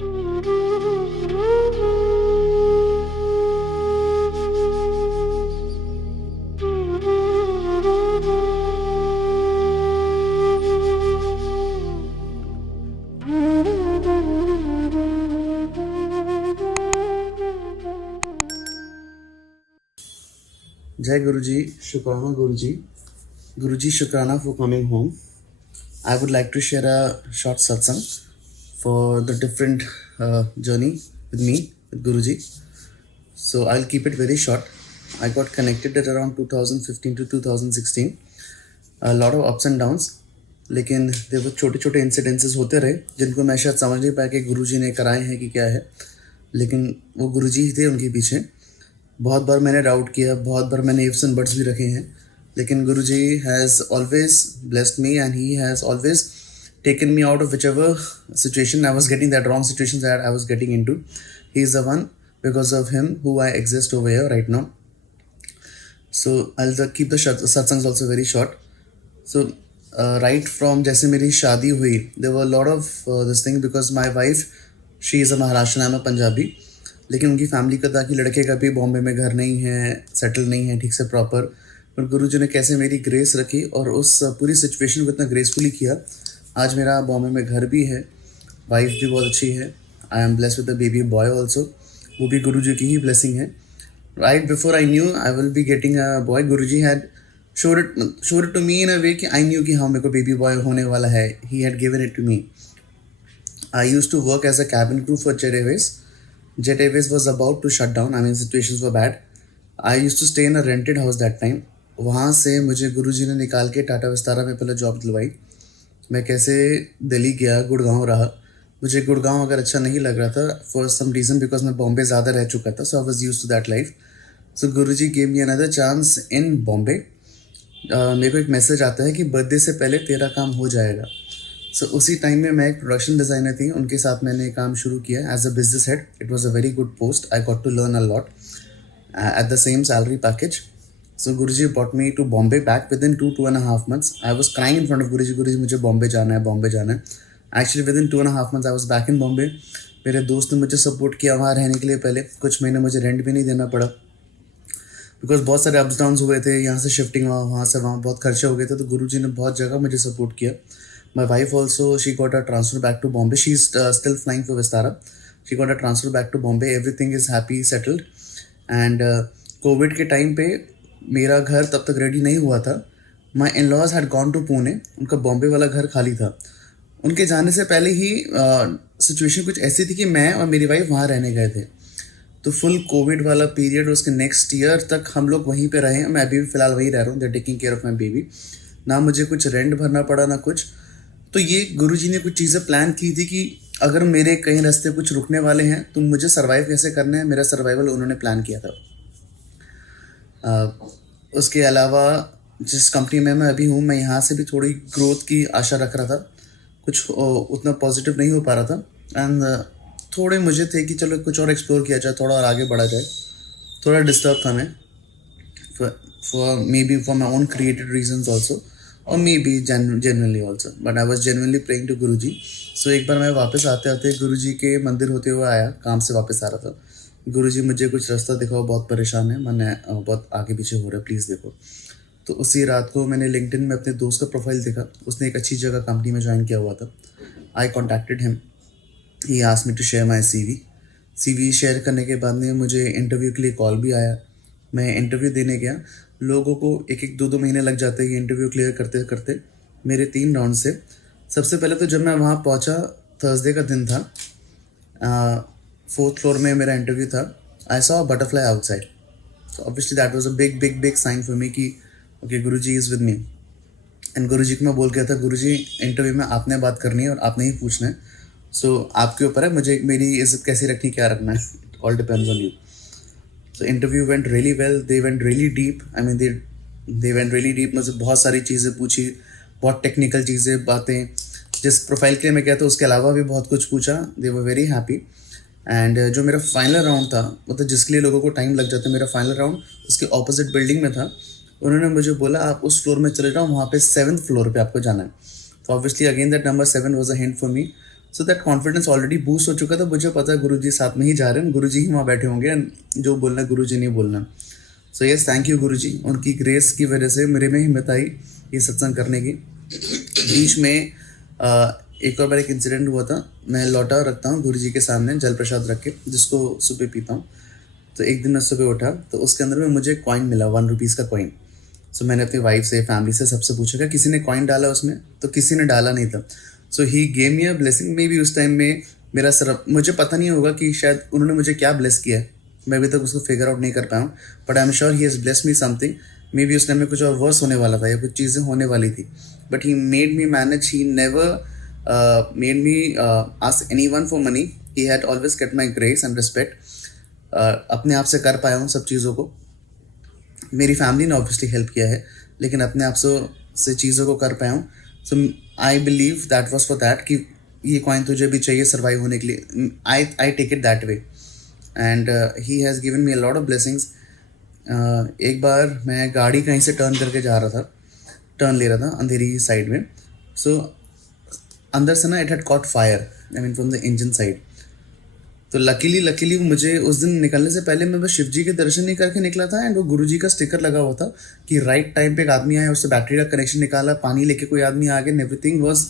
Jai Guruji, Shukrana Guruji. Guruji, Shukrana for coming home. I would like to share a short satsang for the different journey with me, with Guruji. So I'll keep it very short. I got connected at around 2015 to 2016. A lot of ups and downs. लेकिन देखो छोटे छोटे incidences होते रहे जिनको मैं शायद समझ नहीं पाया कि गुरुजी ने कराए हैं कि क्या है, लेकिन वो गुरुजी ही थे उनके पीछे. बहुत बार मैंने डाउट किया, बहुत बार मैंने इफ्स एंड बट्स भी रखे हैं, लेकिन Guruji has always blessed me and he has always taken me out of whichever situation I was getting, that wrong situations that I was getting into. He is the one, because of him, who I exist over here right now. So I'll keep the satsangs also very short. So right from जैसे मेरी शादी हुई, there were a lot of this thing, because my wife, she is a Maharashtrian, I'm a Punjabi. लेकिन उनकी family का था कि लड़के का भी बॉम्बे में घर नहीं है, सेटल नहीं है ठीक से प्रॉपर. पर गुरुजी ने कैसे मेरी ग्रेस रखी और उस पूरी सिचुएशन को इतना ग्रेसफुली किया. आज मेरा बॉम्बे में घर भी है, वाइफ भी बहुत अच्छी है. I am blessed with the baby boy also. वो भी गुरुजी की ही ब्लेसिंग है. Right before I knew I will be getting a boy, Guruji had showed it to me in a way कि I knew कि हाँ मेरे को बेबी बॉय होने वाला है. He had given it to me. I used to work as a cabin crew for Jet Airways. Jet Airways was about to shut down. I mean situations were bad. I used to stay in a rented house that time. वहाँ से मुझे गुरुजी ने निकाल के टाटा विस्तारा में पहले job दिलवाई. मैं कैसे दिल्ली गया, गुड़गांव रहा. मुझे गुड़गांव अगर अच्छा नहीं लग रहा था फॉर सम रीज़न, बिकॉज मैं बॉम्बे ज़्यादा रह चुका था. So I was use to that life. So Guruji gave me another chance in Bombay. मेरे को एक मैसेज आता है कि बर्थडे से पहले तेरा काम हो जाएगा. सो उसी टाइम में मैं एक प्रोडक्शन डिज़ाइनर थी, उनके साथ मैंने काम शुरू किया as a business head. It was a very good post. I got to learn a lot at the same salary package. So Guruji brought me to Bombay back within 2.5 months. I was crying in front of गुरुजी, गुरुजी मुझे बॉम्बे जाना है, बॉम्बे जाना है. Actually within 2.5 months I was back in Bombay. मेरे दोस्त ने मुझे support किया वहाँ रहने के लिए. पहले कुछ महीने मुझे रेंट भी नहीं देना पड़ा, बिकॉज बहुत सारे अप्स डाउन्स हुए थे. यहाँ से शिफ्टिंग वहाँ से वहाँ बहुत खर्चे हो गए थे. तो गुरुजी ने बहुत जगह मुझे सपोर्ट किया. My wife also, she got a transfer back to Bombay. She is still flying for Vistara. She got a transfer back to Bombay. Everything is happy settled. And covid के टाइम पे मेरा घर तब तक रेडी नहीं हुआ था. My in laws had gone to Pune. उनका बॉम्बे वाला घर खाली था. उनके जाने से पहले ही सिचुएशन कुछ ऐसी थी कि मैं और मेरी वाइफ वहाँ रहने गए थे. तो फुल कोविड वाला पीरियड, उसके नेक्स्ट ईयर तक हम लोग वहीं पे रहे. मैं अभी भी फ़िलहाल वहीं रह रहा हूँ. दे taking care of my baby. ना मुझे कुछ रेंट भरना पड़ा ना कुछ. तो ये गुरुजी ने कुछ चीज़ें प्लान की थी कि अगर मेरे कहीं रास्ते कुछ रुकने वाले हैं तो मुझे सर्वाइव कैसे करना है, मेरा सर्वाइवल उन्होंने प्लान किया था. उसके अलावा जिस कंपनी में मैं अभी हूँ, मैं यहाँ से भी थोड़ी ग्रोथ की आशा रख रहा था. कुछ उतना पॉजिटिव नहीं हो पा रहा था. एंड थोड़े मुझे थे कि चलो कुछ और एक्सप्लोर किया जाए, थोड़ा और आगे बढ़ा जाए. थोड़ा डिस्टर्ब था मैं, for maybe for my own created reasons also, और maybe genuinely also. But I was genuinely praying to Guruji. So एक बार मैं वापस आते आते गुरुजी के मंदिर होते हुए आया, काम से वापस आ रहा था. गुरुजी मुझे कुछ रास्ता दिखाओ, बहुत परेशान है, मैंने बहुत आगे पीछे हो रहा है, प्लीज़ देखो. तो उसी रात को मैंने लिंक्डइन में अपने दोस्त का प्रोफाइल देखा. उसने एक अच्छी जगह कंपनी में ज्वाइन किया हुआ था. I contacted him. He asked me to share my CV share करने के बाद में मुझे इंटरव्यू के लिए कॉल भी आया. मैं इंटरव्यू देने गया. लोगों को 1-1, 2-2 महीने लग जाते हैं इंटरव्यू क्लियर करते करते. मेरे 3 राउंड से. सबसे पहले तो जब मैं वहाँ पहुँचा, थर्सडे का दिन था, 4th फ्लोर में मेरा इंटरव्यू था. I saw a butterfly outside. So obviously that was a big sign for me कि okay Guruji is with me. And Guruji को मैं बोल गया था, गुरुजी इंटरव्यू में आपने बात करनी है और आपने ही पूछना है. सो आपके ऊपर है, मुझे मेरी इज्जत कैसी रखनी, क्या रखना है, all depends on you. So interview went really well. They went really deep. I mean they went really deep. मुझे बहुत सारी चीज़ें पूछी, बहुत टेक्निकल चीज़ें, बातें. जिस प्रोफाइल के लिए मैं कहता हूँ उसके अलावा भी बहुत कुछ पूछा. दे वर वेरी हैप्पी. एंड जो मेरा फाइनल राउंड था, मतलब जिसके लिए लोगों को टाइम लग जाता है, मेरा फाइनल राउंड उसके ऑपोजिट बिल्डिंग में था. उन्होंने मुझे बोला आप उस फ्लोर में चले जाओ, वहाँ पे 7th फ्लोर पे आपको जाना है. तो obviously again that number 7 was a hint for me. So that confidence already boost हो चुका था. मुझे पता है गुरुजी साथ में ही जा रहे हैं, गुरुजी ही वहाँ बैठे होंगे एंड जो बोलना है गुरुजी नहीं बोलना. सो यस, थैंक यू गुरुजी. उनकी ग्रेस की वजह से मेरे में हिम्मत आई ये सत्संग करने की. बीच में एक और बार एक इंसिडेंट हुआ था. मैं लौटा रखता हूँ गुरुजी के सामने जल प्रसाद रख के, जिसको सुबह पीता हूँ. तो एक दिन मैं सुबह उठा तो उसके अंदर में मुझे कॉइन मिला, 1 रुपीज़ का कॉइन. सो मैंने अपनी वाइफ से, फैमिली से, सबसे पूछा कि किसी ने कॉइन डाला उसमें, तो किसी ने डाला नहीं था. So he gave me a blessing. Maybe उस टाइम में मेरा सर, मुझे पता नहीं होगा कि शायद उन्होंने मुझे क्या ब्लेस किया है, मैं अभी तक उसको फिगर आउट नहीं कर पाया हूँ. But I am sure he has bless me something. May be उस टाइम में कुछ और वर्स होने वाला था या कुछ चीज़ें होने वाली थी. But he made me manage. He never made me ask any one for money. He had always kept my grace and respect. अपने आप से कर पाया हूँ सब चीज़ों को. मेरी फैमिली ने ऑब्वियसली हेल्प किया है, लेकिन अपने आप से चीज़ों को कर पाया हूँ. So I believe that was for that कि ये कॉइन तुझे भी चाहिए सर्वाइव होने के लिए. I take it that way and he has given me a lot of blessings. एक बार मैं गाड़ी कहीं से टर्न करके जा रहा था, टर्न ले रहा था अंधेरी साइड में. सो अंदर से ना it had cot fire, I mean from the engine side. तो लकीली मुझे उस दिन निकलने से पहले मैं बस शिव जी के दर्शन नहीं करके निकला था एंड वो गुरुजी का स्टिकर लगा हुआ था कि राइट टाइम पे एक आदमी आया, उससे बैटरी का कनेक्शन निकाला, पानी लेके कोई आदमी आ गया, everything was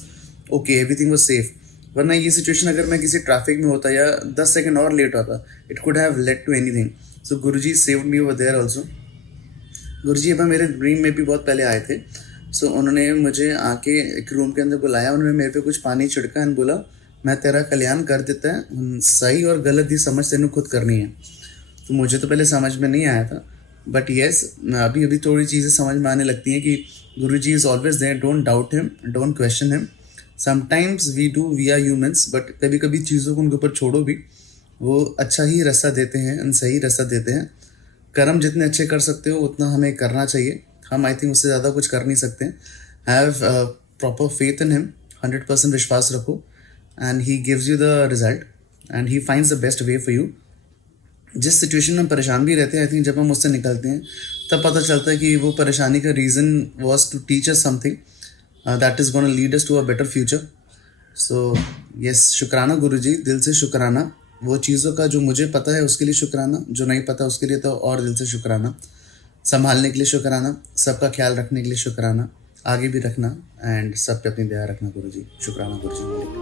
okay, everything was safe. वरना ये सिचुएशन अगर मैं किसी ट्रैफिक में होता या 10 सेकंड और लेट होता, it could have led to anything. So Guruji saved me over there also. Guruji अब मेरे ड्रीम में भी बहुत पहले आए थे. सो उन्होंने मुझे आके एक रूम के अंदर बुलाया, उन्होंने मेरे पे कुछ पानी छिड़का एंड बोला मैं तेरा कल्याण कर देता है, सही और गलत ही समझ तेनू खुद करनी है. तो मुझे तो पहले समझ में नहीं आया था, बट येस अभी अभी थोड़ी चीज़ें समझ में आने लगती हैं कि Guruji is always there. Don't doubt him, don't question him. Sometimes we are humans, but कभी कभी चीज़ों को उनके ऊपर छोड़ो भी, वो अच्छा ही रास्ता देते हैं, सही रास्ता देते हैं. कर्म जितने अच्छे कर सकते हो उतना हमें करना चाहिए. हम आई थिंक उससे ज़्यादा कुछ कर नहीं सकते. Have proper faith in him, 100% विश्वास रखो and he gives you the result and he finds the best way for you. जिस सिचुएशन में हम परेशान भी रहते हैं, आई थिंक जब हम उससे निकलते हैं तब पता चलता है कि वो परेशानी का reason was to teach us something that is gonna lead us to a better future. So yes, शुक्राना गुरुजी, दिल से शुक्राना. वो चीज़ों का जो मुझे पता है उसके लिए शुक्राना, जो नहीं पता उसके लिए तो और दिल से शुक्राना. संभालने के लिए शुक्राना, सबका ख्याल रखने के लिए शुक्राना, आगे भी रखना एंड सब पे अपनी दया रखना गुरुजी. शुक्राना गुरुजी.